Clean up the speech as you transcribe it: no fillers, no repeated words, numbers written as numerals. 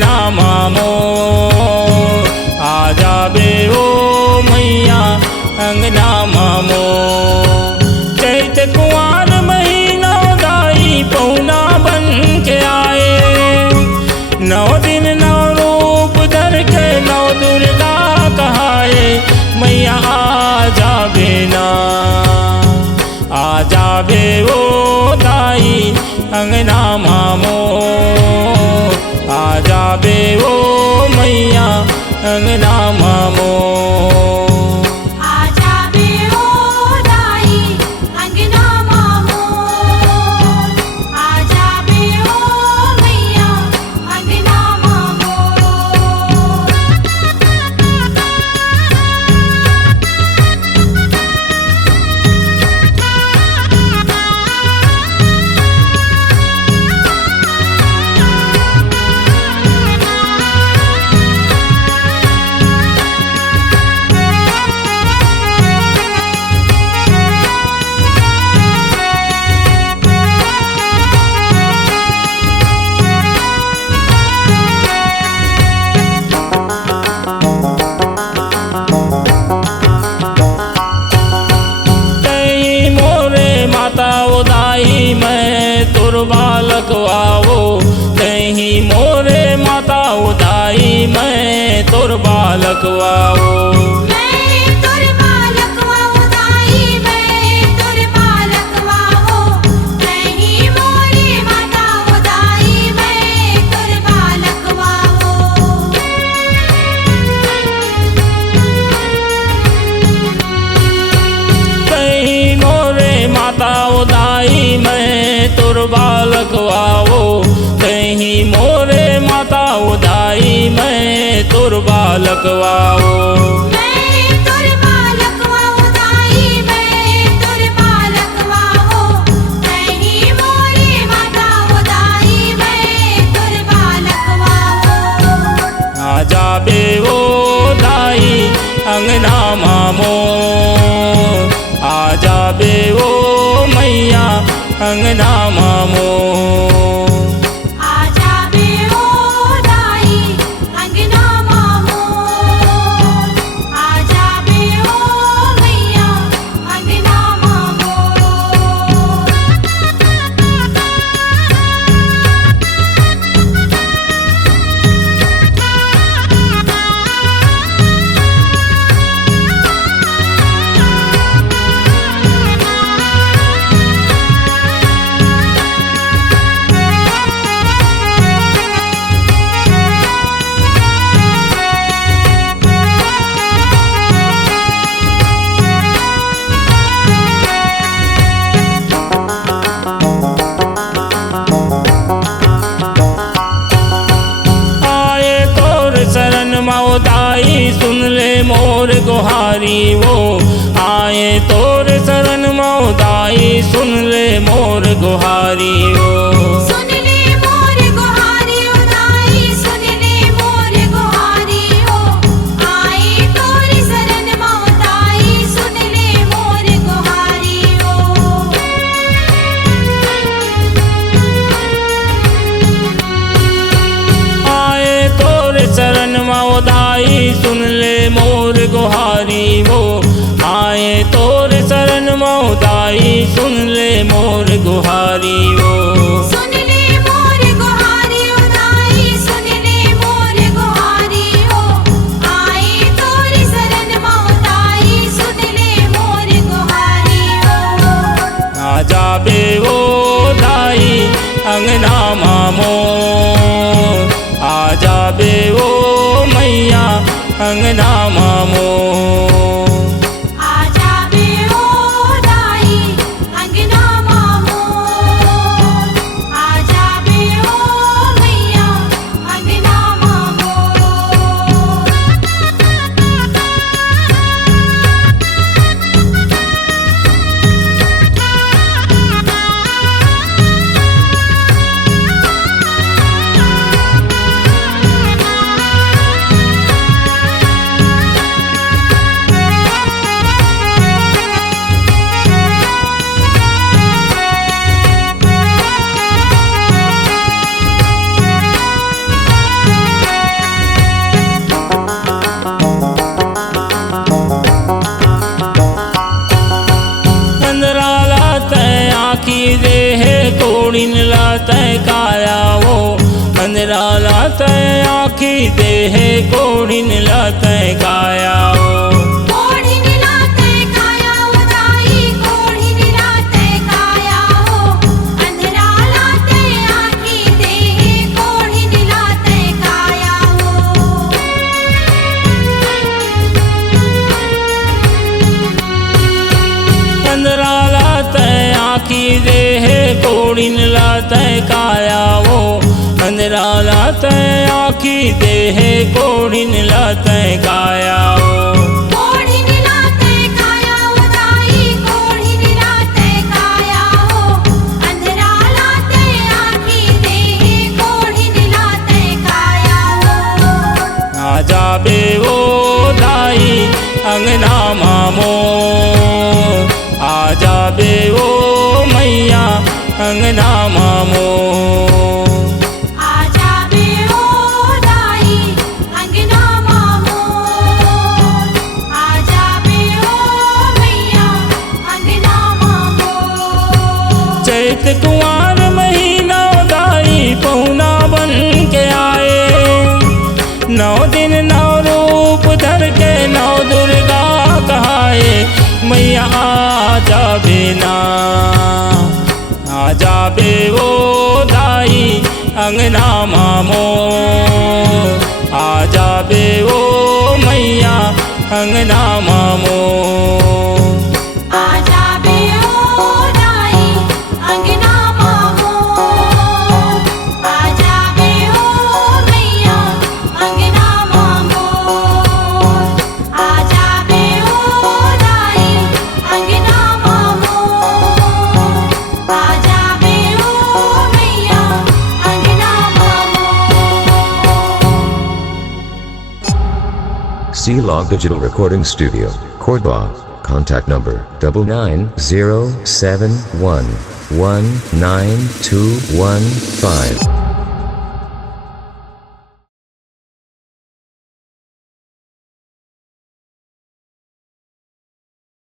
अंगना मामो आ जाबे ओ मैया अंगना मामो। चैत कुंवार महीना दाई पौना बन के आए, 9 दिन 9 रूप धर के 9 दुर्गा कहाए। मैया आ जाबे ना, आ जाबे ओ दाई अंगना मामो आ जाबे ओ मैया अंगना मामो। मैं तुर बालक आवो नहीं मोरे माता उदाई, मैं तुर बालक आवो। मैं तुर बालक आवो कहीं मोरे माता उदाई, मैं तुर बालक आवो। आ जाबे ओ दाई अंगना मामो आ जाबे ओ मैया अंगना मामो। दाई सुन ले मोर गुहारी वो आए तोर शरण मो दाई सुन ले मोर गुहारी वो। शरण मो दाई सुन ले मोर गुहारी वो आए तोर शरण मो दाई सुन ले मोर गुहारी वो। आ जाबे ओ दाई अंगना मामो आ जाबे ओ मैया अंगना मामो। लाते आखी देह कोढ़िन लाते काया कोढ़िन लाते काया दाई कोढ़िन लाते काया अंधरा लाते आखी देह कोढ़िन लाते काया अंधरा लाते आखी देह कोढ़िन लाते काया अंधरा लाते आखी देह कोढ़िन लाते काया कोढ़िन लाते काया दाई कोढ़िन लाते काया अंधरा लाते आखी देह कोढ़िन लाते काया आजा बेवो दाई अंगना मामो आजा बेवो मैया अंगना मामो आजा बेओ दाई अंगना मामो आजा बेओ मैया अंगना मामो चैत कुंवार महीना दाई पहुना बन के आए 9 दिन 9 रूप धर के 9 दुर्गा कहाए मैया आजा बेना आजा बेवो दाई अंगना मामो आजा बेवो मैया अंगना मामो आजा बेओ दाई अंगना मामो आजा बेओ मैया अंगना मामो आजा बेओ दाई अंगना मामो आजा बेओ मैया अंगना मामो C-Log Digital Recording Studio, Cordoba. Contact number 99071192115.